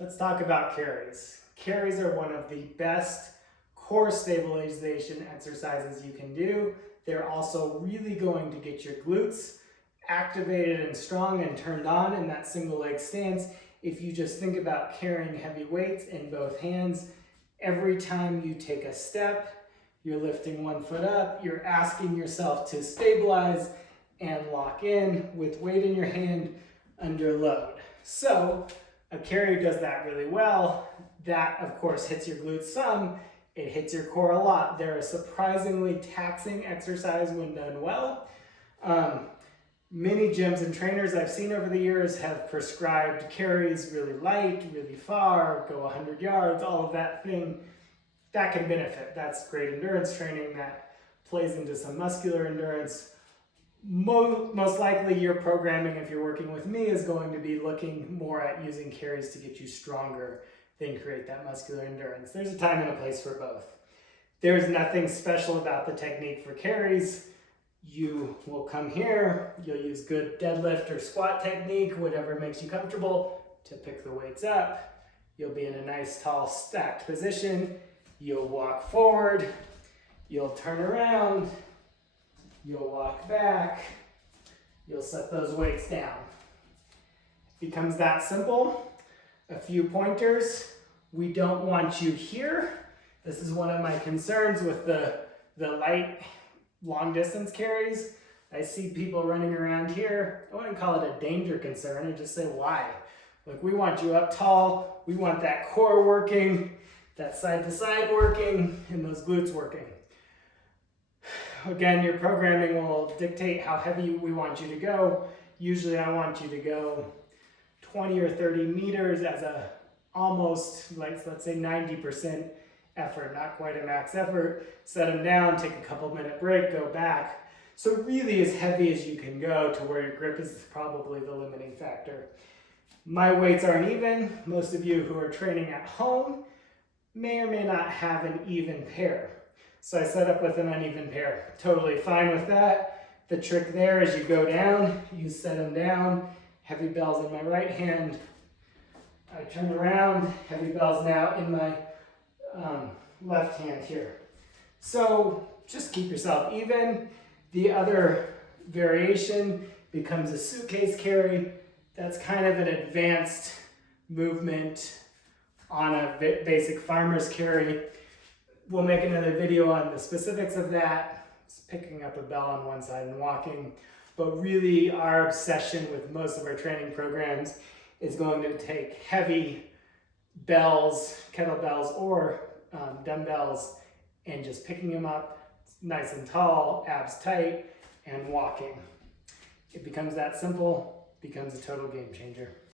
Let's talk about carries. Carries are one of the best core stabilization exercises you can do. They're also really going to get your glutes activated and strong and turned on in that single leg stance. If you just think about carrying heavy weights in both hands, every time you take a step, you're lifting one foot up, you're asking yourself to stabilize and lock in with weight in your hand under load. So a carry does that really well. That, of course, hits your glutes some. It hits your core a lot. They're a surprisingly taxing exercise when done well. Many gyms and trainers I've seen over the years have prescribed carries really light, really far, go 100 yards, all of that thing. That can benefit. That's great endurance training. That plays into some muscular endurance. Most likely your programming, if you're working with me, is going to be looking more at using carries to get you stronger than create that muscular endurance. There's a time and a place for both. There's nothing special about the technique for carries. You will come here, you'll use good deadlift or squat technique, whatever makes you comfortable, to pick the weights up. You'll be in a nice tall stacked position. You'll walk forward, you'll turn around, you'll walk back, you'll set those weights down. It becomes that simple. A few pointers. We don't want you here. This is one of my concerns with the light long distance carries. I see people running around here. I wouldn't call it a danger concern. I just say why. Like, we want you up tall. We want that core working, that side to side working, and those glutes working. Again, your programming will dictate how heavy we want you to go. Usually I want you to go 20 or 30 meters as a almost, like, let's say 90% effort, not quite a max effort. Set them down, take a couple minute break, go back. So really as heavy as you can go to where your grip is probably the limiting factor. My weights aren't even. Most of you who are training at home may or may not have an even pair. So I set up with an uneven pair. Totally fine with that. The trick there is you go down, you set them down, heavy bells in my right hand. I turn around, heavy bells now in my left hand here. So just keep yourself even. The other variation becomes a suitcase carry. That's kind of an advanced movement on a basic farmer's carry. We'll make another video on the specifics of that. It's picking up a bell on one side and walking. But really our obsession with most of our training programs is going to take heavy bells, kettlebells, or dumbbells, and just picking them up nice and tall, abs tight, and walking. It becomes that simple, becomes a total game changer.